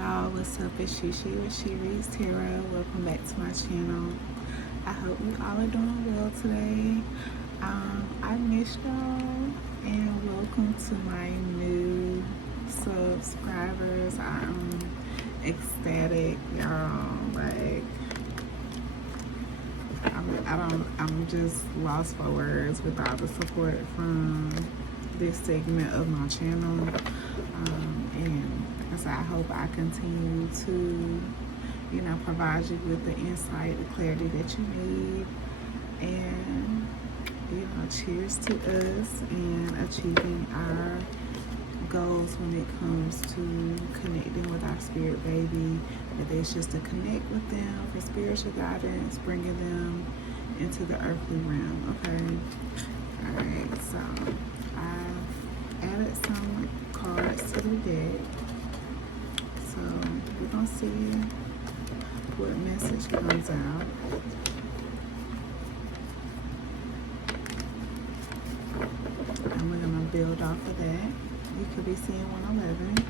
y'all, what's up? It's ShiShi with She Reads Tarot. Welcome back to my channel. I hope you all are doing well today. I missed y'all and welcome to my new subscribers. I'm ecstatic, y'all. Like I'm just lost for words with all the support from this segment of my channel. And so I hope I continue to, provide you with the insight, the clarity that you need. And, cheers to us and achieving our goals when it comes to connecting with our spirit baby. Whether it's just to connect with them for spiritual guidance, bringing them into the earthly realm, okay? Alright, so I've added some cards to the deck. So we're going to see what message comes out. And we're going to build off of that. You could be seeing 111.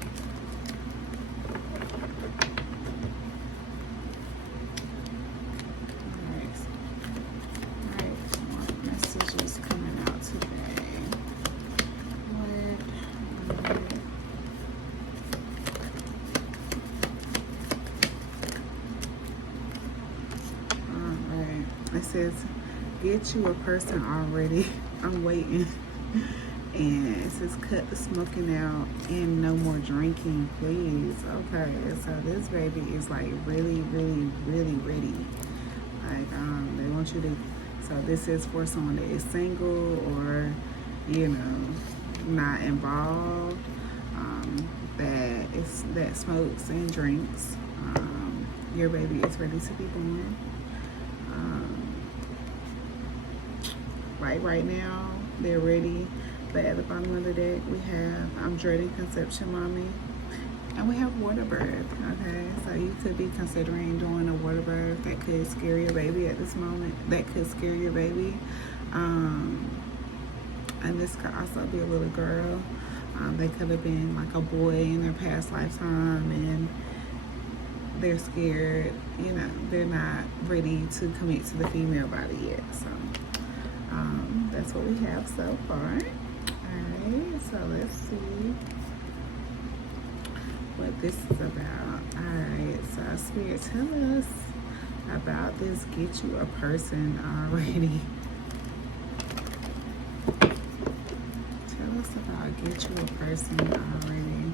It says, get you a person already. I'm waiting. And it says, cut the smoking out and no more drinking, please. Okay, so this baby is like really, really, really ready. Like, they want you to, so this is for someone that is single or, not involved, that smokes and drinks. Your baby is ready to be born. Right now, they're ready. But at the bottom of the deck, we have, I'm dreading conception, mommy. And we have water birth, okay? So you could be considering doing a water birth. That could scare your baby at this moment. That could scare your baby. And this could also be a little girl. They could have been like a boy in their past lifetime and they're scared, they're not ready to commit to the female body yet. So that's what we have so far. Alright, so let's see what this is about. Alright, so Spirit, tell us about this get you a person already. Tell us about get you a person already.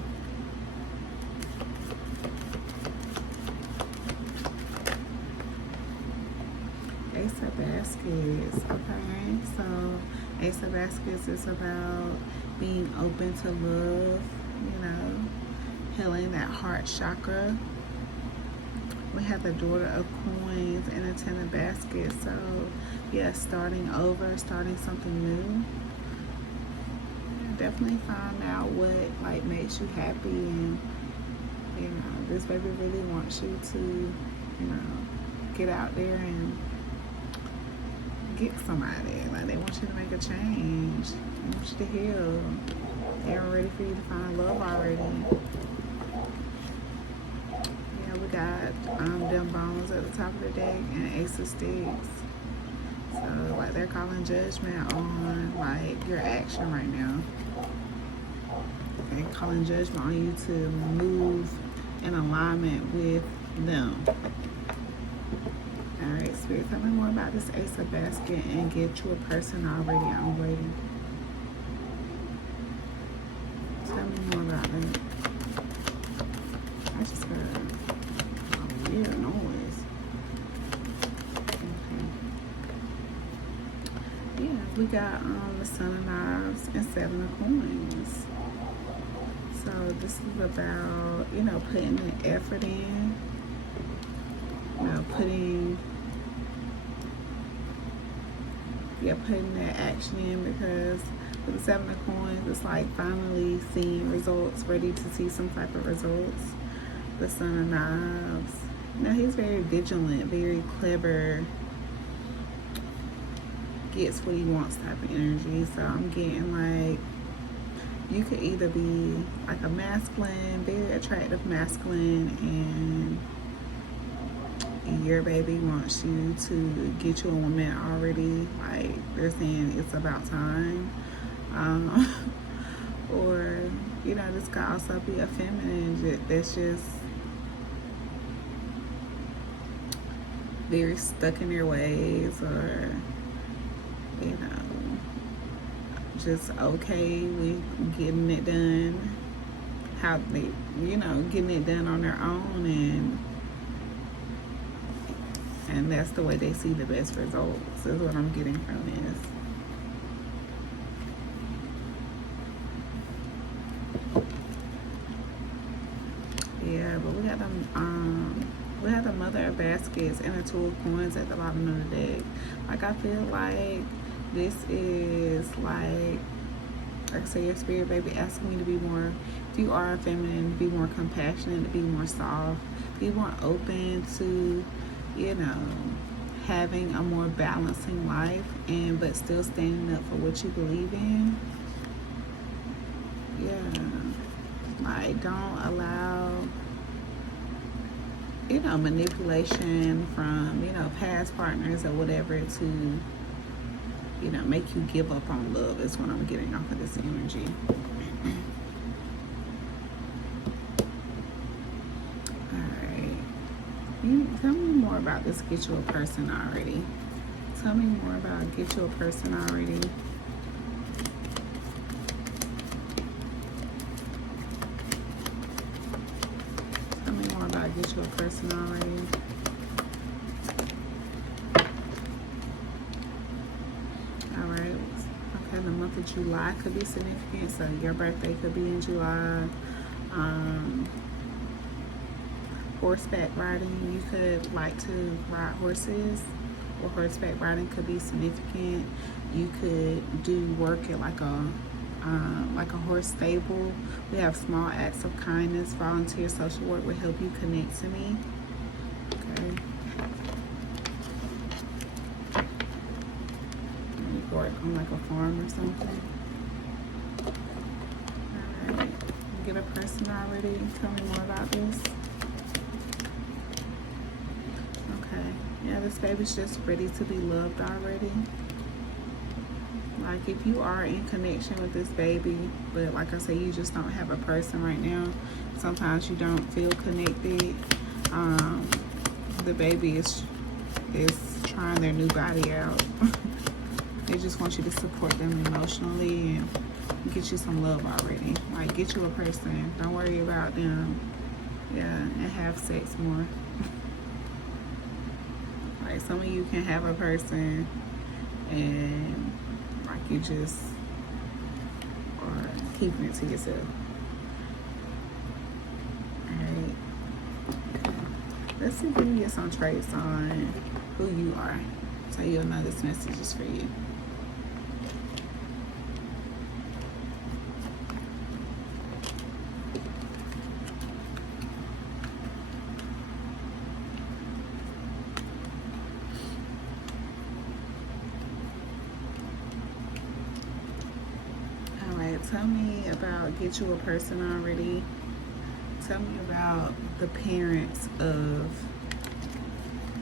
Ace of Baskets, okay? So Ace of Baskets is about being open to love, healing that heart chakra. We have the Daughter of Coins and a Ten of Baskets. So, yeah, starting over, starting something new. Definitely find out what, makes you happy. And, this baby really wants you to, get out there and get somebody. Like, they want you to make a change. They want you to heal. They're ready for you to find love already. Yeah, we got them bones at the top of the deck and Ace of Sticks. So, they're calling judgment on, your action right now. They're calling judgment on you to move in alignment with them. Alright, Spirit, tell me more about this Ace of Basket and get you a person already. I'm waiting. Tell me more about that. I just heard a weird noise. Okay. Yeah, we got the Son of Knives and Seven of Coins. So this is about, putting the effort in. Putting that action in, because with the Seven of Coins, it's like finally seeing results, ready to see some type of results. The Son of Knives, he's very vigilant, very clever, gets what he wants type of energy. So I'm getting you could either be like a masculine, very attractive masculine, and your baby wants you to get you a woman already. Like, they're saying it's about time. Or, you know, this could also be a feminine that's just very stuck in their ways, or, you know, just okay with getting it done how they, you know, getting it done on their own, and that's the way they see the best results, is what I'm getting from this. Yeah, but we have the Mother of Baskets and the Two of Coins at the bottom of the deck. Like, I feel like this is like I say, your spirit baby asking me to be more, if you are feminine, be more compassionate, to be more soft, be more open to, you know, having a more balancing life, and but still standing up for what you believe in. Yeah, like, don't allow, you know, manipulation from, you know, past partners or whatever to, you know, make you give up on love, is what I'm getting off of this energy. Alright. Tell me more about this get you a person already. Tell me more about get you a person already. Tell me more about get you a person already. The month of July could be significant, so your birthday could be in July. Horseback riding, you could like to ride horses, or horseback riding could be significant. You could do work at like a horse stable. We have small acts of kindness, volunteer social work will help you connect to me. Okay. Work on like a farm or something. Alright, get a person already. Tell me more about this. Okay, yeah, this baby's just ready to be loved already. Like, if you are in connection with this baby, but like I say, you just don't have a person right now, sometimes you don't feel connected. The baby is trying their new body out. They just want you to support them emotionally and get you some love already. Like, get you a person. Don't worry about them. Yeah, and have sex more. Like, some of you can have a person and like you just are keeping it to yourself. Alright. Let's see if we can get some traits on who you are, so you'll know this message is for you. Tell me about get you a person already. Tell me about the parents of,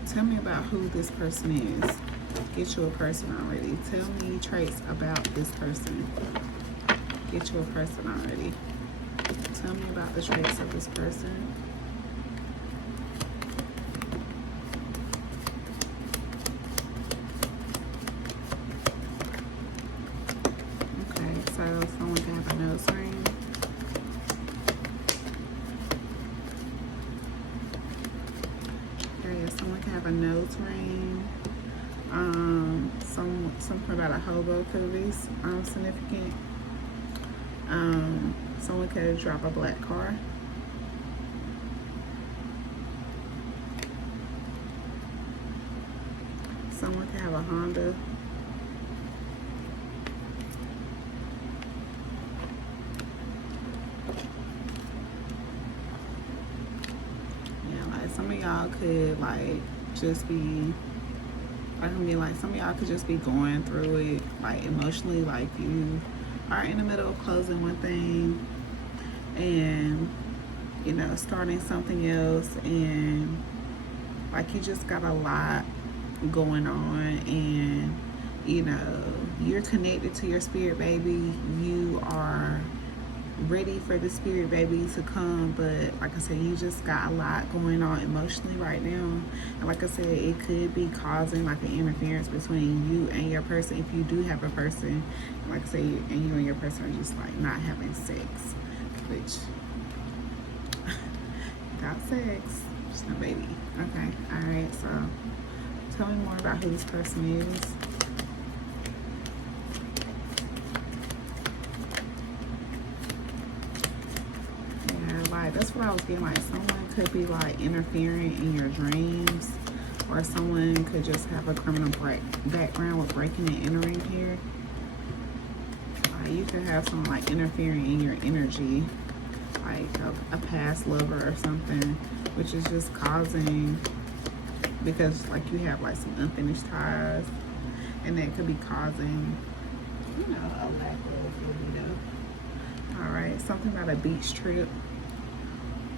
tell me about who this person is. Get you a person already. Tell me traits about this person. Get you a person already. Tell me about the traits of this person. So someone can have a nose ring. Okay, someone can have a nose ring. Something about a hobo could be significant. Someone could drop a black car. Someone can have a Honda. Some of y'all could like just be, I mean, like some of y'all could just be going through it like emotionally, like you are in the middle of closing one thing and, you know, starting something else, and like you just got a lot going on, and you know, you're connected to your spirit baby. You are ready for the spirit baby to come, but like I said, you just got a lot going on emotionally right now, and like I said, it could be causing like an interference between you and your person, if you do have a person. Like I said, and you and your person are just like not having sex, which got sex, just no baby. Okay, all right, so tell me more about who this person is. That's what I was getting. Like, someone could be like interfering in your dreams, or someone could just have a criminal background with breaking and entering here. You could have someone like interfering in your energy, like a past lover or something, which is just causing, because like you have like some unfinished ties, and that could be causing, you know, a lack of libido. All right, something about a beach trip.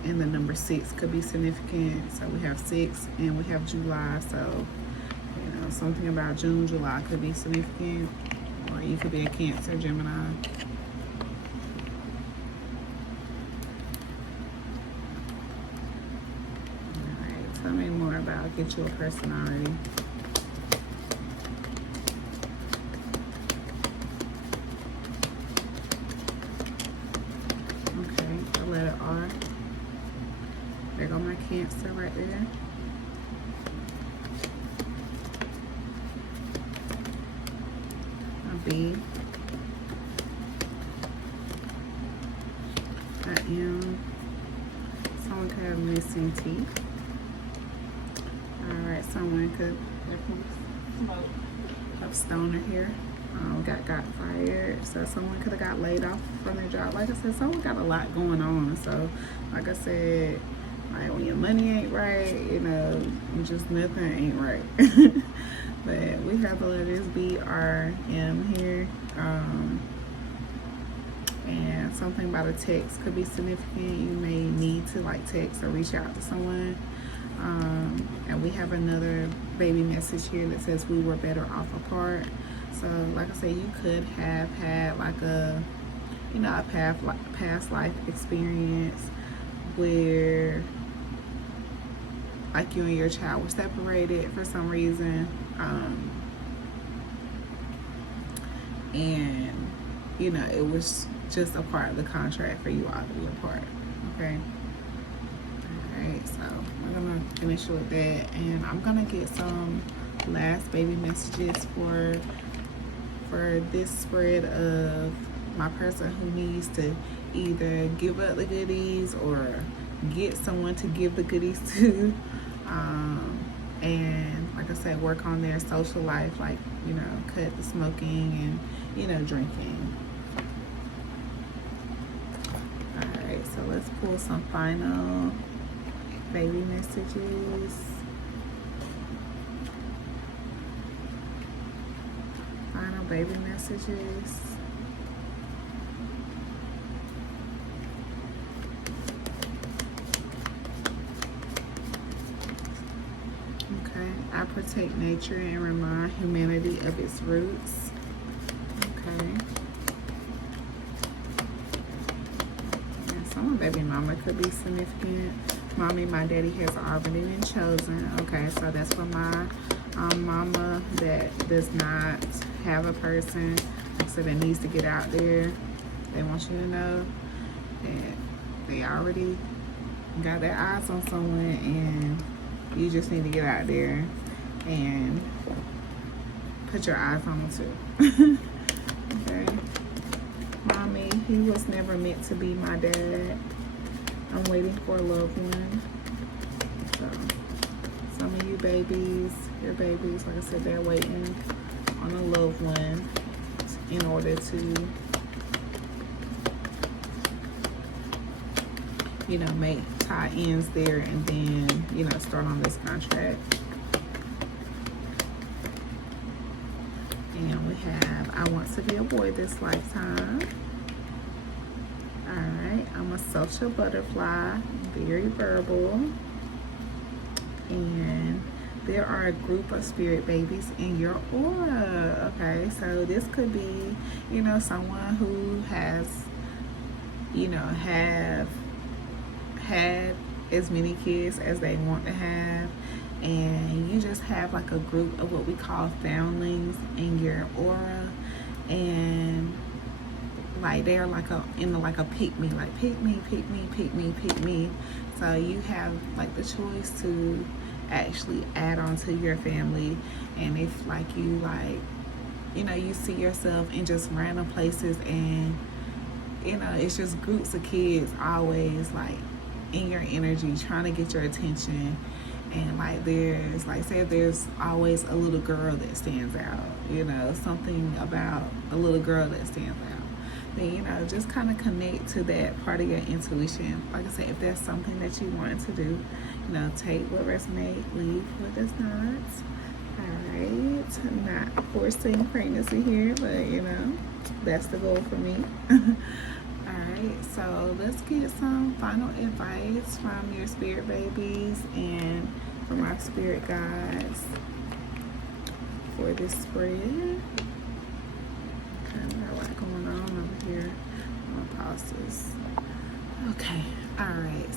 And the number 6 could be significant. So we have 6 and we have July. So, you know, something about June, July could be significant. Or you could be a Cancer, Gemini. Alright, tell me more about get your personality. Okay, the letter R. There go my Cancer right there. A B. A M. Someone could have missing teeth. Alright, someone could have stoner here. Got fired. So someone could have got laid off from their job. Like I said, someone got a lot going on. So like I said, like when your money ain't right, you know, just nothing ain't right. But we have the letters B, R, M here. And something about a text could be significant. You may need to like text or reach out to someone. And we have another baby message here that says we were better off apart. So like I said, you could have had like a, you know, a past life experience where like you and your child were separated for some reason, and you know, it was just a part of the contract for you all to be apart. Okay, all right, so we're gonna finish with that, and I'm gonna get some last baby messages for this spread of my person who needs to either give up the goodies or get someone to give the goodies to, and like I said, work on their social life, like, you know, cut the smoking and, you know, drinking. Alright, so let's pull some final baby messages. Final baby messages. I protect nature and remind humanity of its roots. Okay. And someone baby mama could be significant. Mommy, my daddy has already been chosen. Okay, so that's for my mama that does not have a person, so that needs to get out there. They want you to know that they already got their eyes on someone, and you just need to get out there and put your eyes on them too. Okay. Mommy, he was never meant to be my dad. I'm waiting for a loved one. So some of you babies, your babies, like I said, they're waiting on a loved one in order to, you know, make tie ends there, and then, you know, start on this contract. And we have, I want to be a boy this lifetime. Alright, I'm a social butterfly, very verbal. And there are a group of spirit babies in your aura. Okay, so this could be, you know, someone who has, you know, have had as many kids as they want to have, and you just have like a group of what we call foundlings in your aura, and like they're like like a pick me, like pick me, pick me, pick me, pick me. So you have like the choice to actually add on to your family. And if like you like, you know, you see yourself in just random places, and you know, it's just groups of kids always like in your energy trying to get your attention. And like there's like, say there's always a little girl that stands out, you know, something about a little girl that stands out, then, you know, just kind of connect to that part of your intuition. Like I said, if there's something that you want to do, you know, take what resonates, leave what does not. Alright, not forcing pregnancy here, but you know, that's the goal for me. Alright, so let's get some final advice from your spirit babies and from our spirit guides for this spread. Kind of got a lot going on over here. I'm gonna pause this. Okay, alright,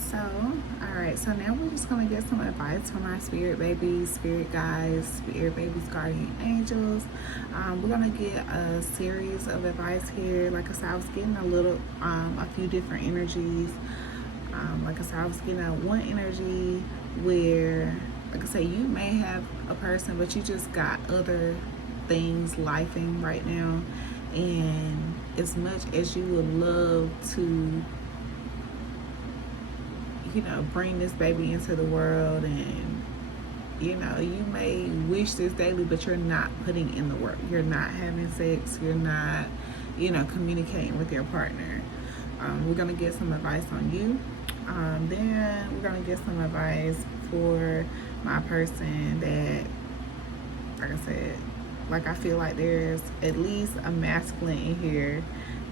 so now we're just gonna get some advice from our spirit babies, spirit guides, spirit babies, guardian angels. We're gonna get a series of advice here. Like I said, I was getting a few different energies. Like I said, I was getting one energy where, like I said, you may have a person, but you just got other things lifing right now. And as much as you would love to, you know, bring this baby into the world, and you know, you may wish this daily, but you're not putting in the work. You're not having sex. You're not, you know, communicating with your partner. We're gonna get some advice on you. Then we're gonna get some advice for my person that, like I said, like I feel like there's at least a masculine in here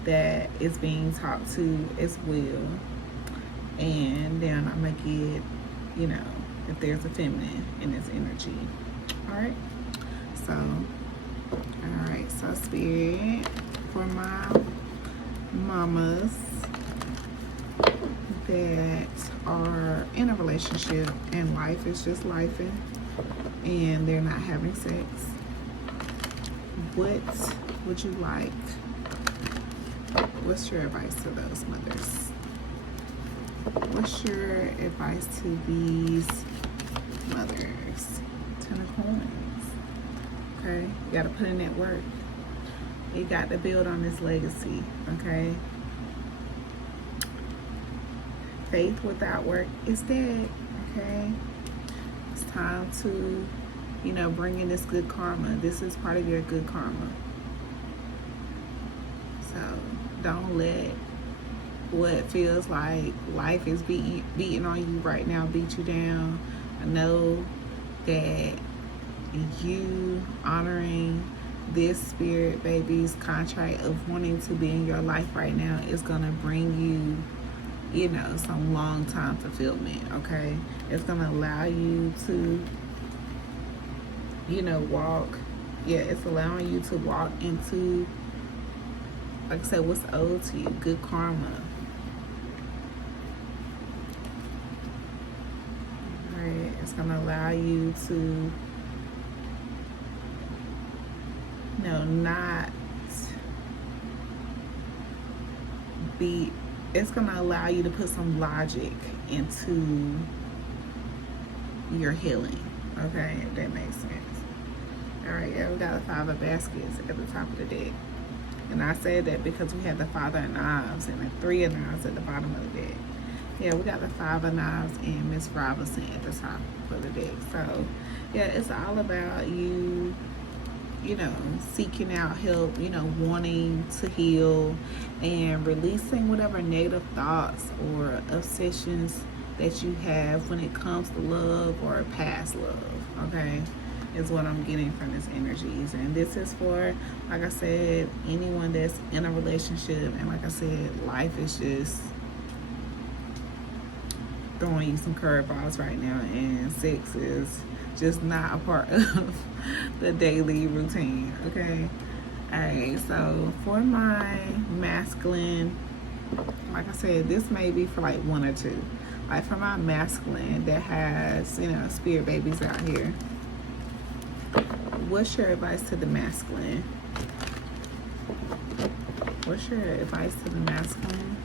that is being talked to as well. And then I'm gonna get, you know, if there's a feminine in this energy. Alright, so spirit, for my mamas that are in a relationship and life is just lifing and they're not having sex, what would you like? What's your advice to those mothers? What's your advice to these mothers? 10 of coins. Okay, you got to put in that work. You got to build on this legacy. Okay, faith without work is dead. Okay, it's time to, you know, bring in this good karma. This is part of your good karma. So don't let what feels like life is beating on you right now beat you down. I know that you honoring this spirit baby's contract of wanting to be in your life right now is gonna bring you, you know, some long time fulfillment. Okay, it's gonna allow you to, you know, walk. Yeah, it's allowing you to walk into, like I said, what's owed to you, good karma. Alright, it's gonna allow you to, you know, not be, it's gonna allow you to put some logic into your healing. Okay, if that makes sense. Alright, yeah, we got the 5 of baskets at the top of the deck. And I said that because we had the Father of Knives and the 3 of Knives at the bottom of the deck. Yeah, we got the 5 of Knives and Miss Robinson at the top of the deck. So, yeah, it's all about you, you know, seeking out help, you know, wanting to heal and releasing whatever negative thoughts or obsessions that you have when it comes to love or past love. Okay, is what I'm getting from this energies. And this is for, like I said, anyone that's in a relationship. And like I said, life is just throwing you some curveballs right now, and sex is just not a part of the daily routine. Okay. Alright, so for my masculine, like I said, this may be for like one or two. Like for my masculine that has, you know, spirit babies out here, what's your advice to the masculine? What's your advice to the masculine?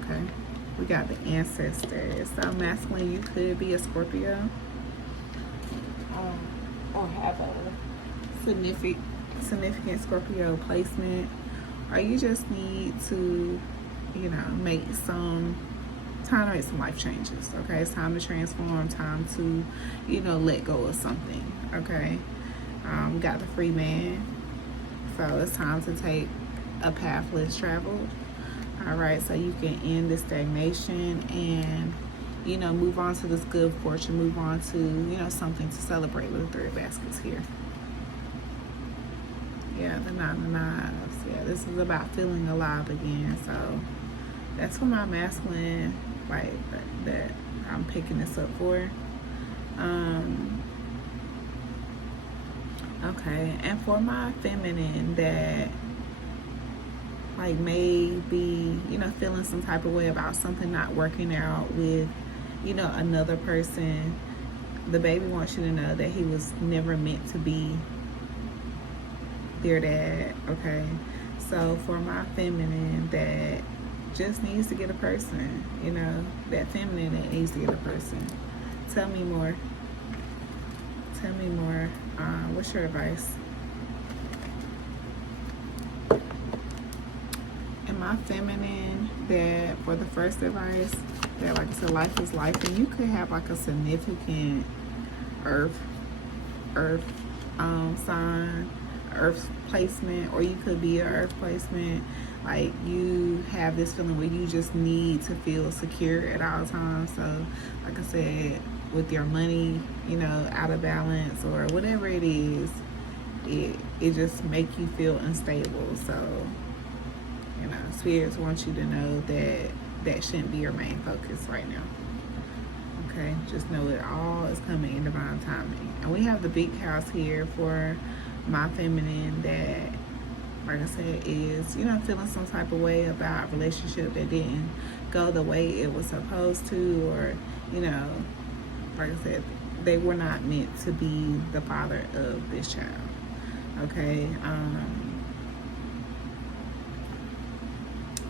Okay, we got the ancestors. So masculine, you could be a Scorpio, or have a significant Scorpio placement, or you just need to, you know, make some time to make some life changes. Okay, it's time to transform, time to, you know, let go of something. Okay, got the free man, so it's time to take a path less traveled. All right, so you can end this stagnation and, you know, move on to this good fortune, move on to, you know, something to celebrate with the 3 baskets here. Yeah, the 9 of Knives. Yeah, this is about feeling alive again. So that's for my masculine, like, that I'm picking this up for. Okay, and for my feminine that, like, may be, you know, feeling some type of way about something not working out with, you know, another person. The baby wants you to know that he was never meant to be their dad. Okay, so for my feminine that just needs to get a person, you know, that feminine that needs to get a person, tell me more. Tell me more. What's your advice? And my feminine, that for the first advice, that, like I said, life is life, and you could have like a significant earth sign, earth placement, or you could be an earth placement. Like, you have this feeling where you just need to feel secure at all times. So like I said, with your money, you know, out of balance or whatever it is, it just make you feel unstable. So, you know, spirits want you to know that that shouldn't be your main focus right now. Okay, just know it all is coming in divine timing. And we have the big house here for my feminine that, like I said, is, you know, feeling some type of way about a relationship that didn't go the way it was supposed to, or, you know, like I said, they were not meant to be the father of this child. Okay,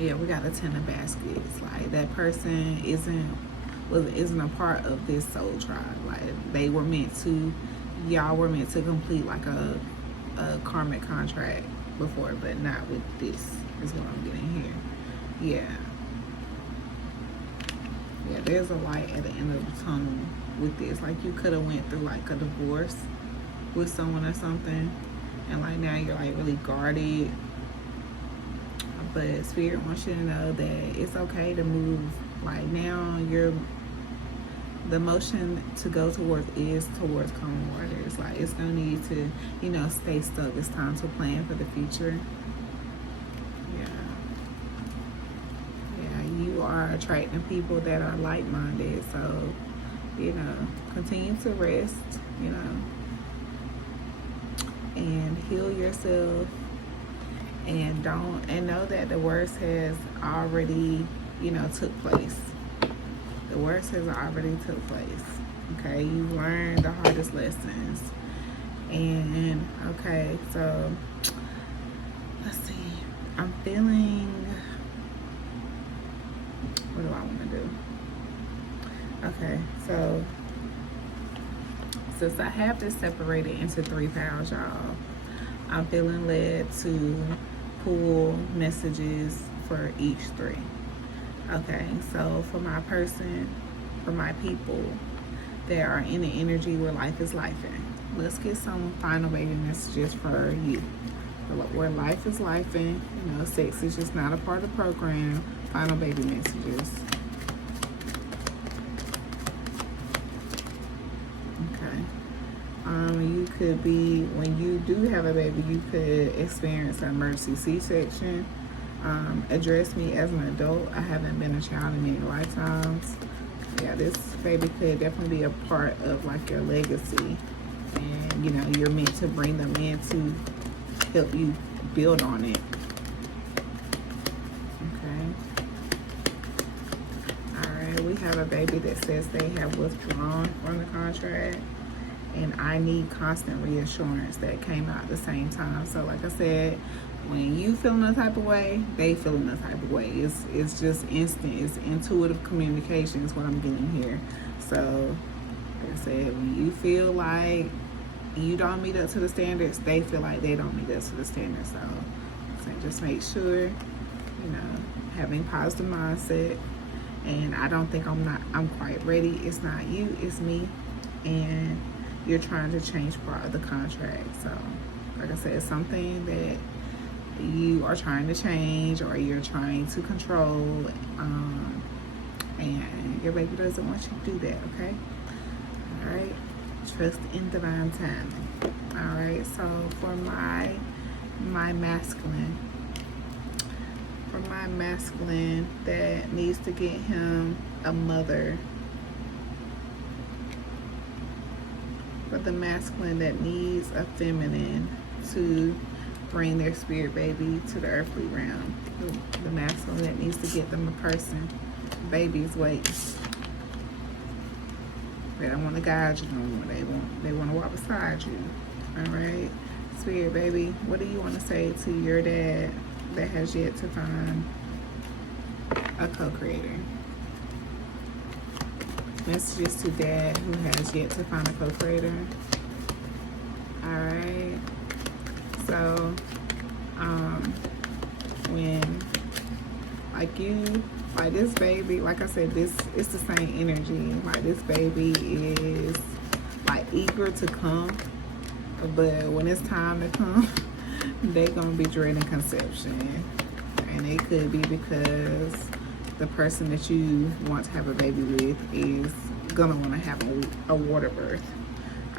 yeah, we got the 10 of baskets. Like, that person isn't a part of this soul tribe. Like, they were meant to, y'all were meant to complete like a karmic contract before, but not with this, is what I'm getting here. Yeah, there's a light at the end of the tunnel with this. Like, you could have went through like a divorce with someone or something, and like now you're like really guarded, but spirit wants you to know that it's okay to move. Like, now the motion to go towards is towards calm waters. Like, it's gonna need to, you know, stay stuck. It's time to plan for the future. Yeah, you are attracting people that are like-minded. So, you know, continue to rest, you know, and heal yourself, and know that the worst has already, you know, took place. The worst has already took place. Okay, you've learned the hardest lessons. And okay, so let's see. I'm feeling, what do I want to do? Okay, so since I have this separated into 3 piles, y'all, I'm feeling led to pull messages for each 3. Okay, so for my person, for my people that are in the energy where life is lifing, let's get some final baby messages for you. where life is life, and you know, sex is just not a part of the program. Final baby messages. Okay. You could be, when you do have a baby, you could experience an emergency C-section. Address me as an adult. I haven't been a child in many lifetimes. Yeah, this baby could definitely be a part of like your legacy, and you know, you're meant to bring them in to help you build on it. Okay. All right, we have a baby that says they have withdrawn from the contract, and I need constant reassurance. That came out at the same time. So like I said, when you feeling a type of way, they feeling a type of way. It's just instant. It's intuitive communication is what I'm getting here. So like I said, when you feel like you don't meet up to the standards, they feel like they don't meet up to the standards. So just make sure, you know, having positive mindset. And I don't think I'm quite ready. It's not you, it's me. And you're trying to change part of the contract. So like I said, it's something that you are trying to change, or you're trying to control, and your baby doesn't want you to do that. Okay. All right. Trust in divine timing. All right. So for my masculine, that needs to get him a mother. For the masculine that needs a feminine to bring their spirit baby to the earthly realm. The masculine that needs to get them a person. Babies waiting. They don't want to guide you no more. They want to walk beside you. All right, spirit baby, what do you want to say to your dad that has yet to find a co-creator? Messages to dad who has yet to find a co-creator. All right. So, when like this baby, like I said, it's the same energy. Like this baby is like eager to come, but when it's time to come, they're gonna be dreading conception, and it could be because the person that you want to have a baby with is gonna want to have a water birth.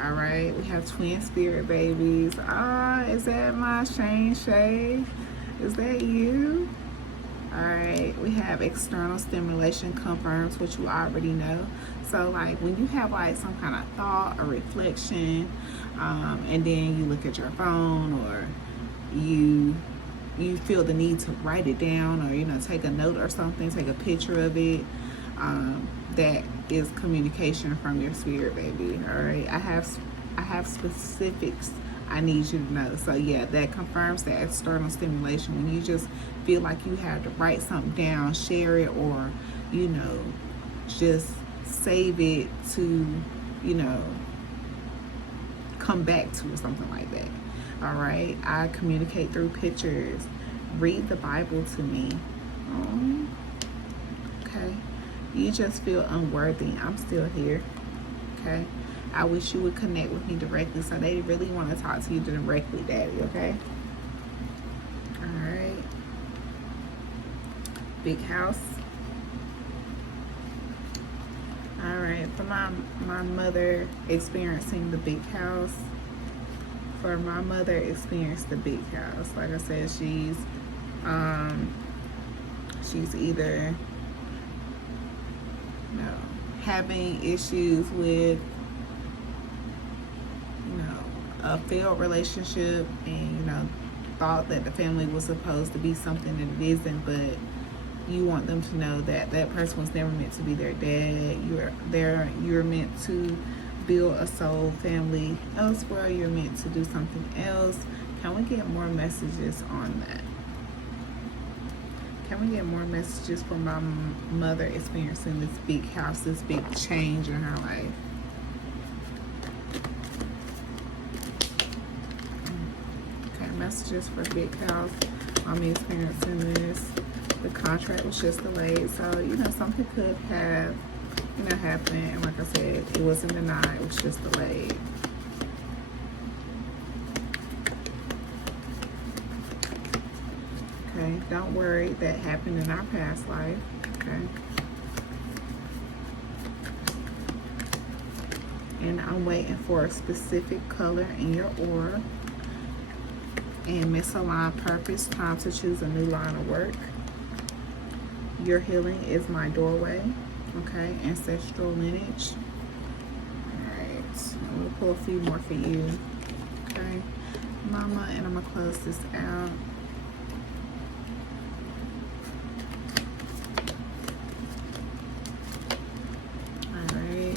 All right, we have twin spirit babies. Is that my ShiShi? Is that you? All right, we have external stimulation confirms what you already know. So like when you have like some kind of thought or reflection, and then you look at your phone, or you feel the need to write it down, or you know, take a note or something, take a picture of it, that is communication from your spirit baby. All right, I have specifics I need you to know. So yeah, that confirms that external stimulation. When you just feel like you have to write something down, share it, or you know, just save it to, you know, come back to, or something like that. All right, I communicate through pictures. Read the Bible to me. Okay. You just feel unworthy. I'm still here. Okay. I wish you would connect with me directly. So they really want to talk to you directly, Daddy. Okay. All right. Big house. All right. For my mother experiencing the big house. For my mother experienced the big house. Like I said, she's either having issues with, you know, a failed relationship, and you know, thought that the family was supposed to be something that it isn't, but you want them to know that that person was never meant to be their dad. You're meant to build a soul family elsewhere. You're meant to do something else. Can we get more messages on that? Can we get more messages from my mother experiencing this big house, this big change in her life? Okay, messages for big house. Mommy experiencing this. The contract was just delayed. So, you know, something could have, you know, happened. And like I said, it wasn't denied. It was just delayed. okay? Don't worry, that happened in our past life, okay? And I'm waiting for a specific color in your aura. And misaligned purpose, time to choose a new line of work. Your healing is my doorway, okay? Ancestral lineage. All right, I'm gonna pull a few more for you, okay, Mama, and I'm gonna close this out. All right,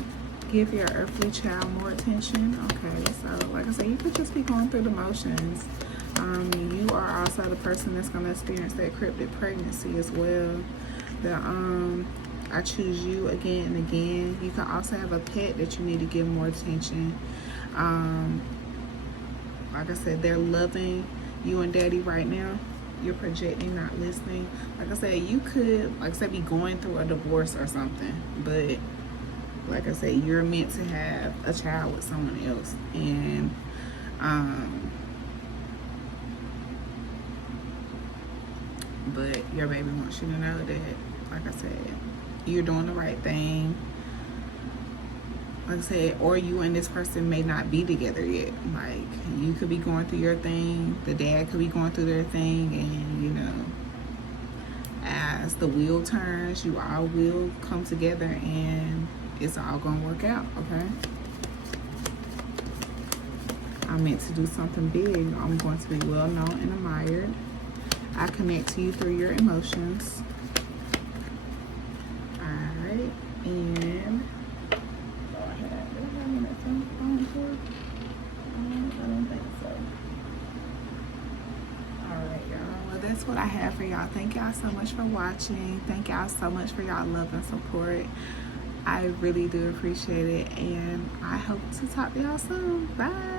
give your earthly child more attention, okay? So, like I said, you could just be going through the motions. You are also the person that's going to experience that cryptic pregnancy as well. I choose you again and again. You can also have a pet that you need to give more attention. Like I said, they're loving you and Daddy right now. You're projecting, not listening. Like I said, you could, like I said, be going through a divorce or something. But like I said, you're meant to have a child with someone else. And but your baby wants you to know that, like I said, you're doing the right thing. Like I said, or you and this person may not be together yet. Like, you could be going through your thing, the dad could be going through their thing, and you know, as the wheel turns, you all will come together and it's all gonna work out, okay? I'm meant to do something big. I'm going to be well known and admired. I connect to you through your emotions. Alright, and did I have that phone too? I don't think so. Alright, y'all. Well, that's what I have for y'all. Thank y'all so much for watching. Thank y'all so much for y'all love and support. I really do appreciate it, and I hope to talk to y'all soon. Bye.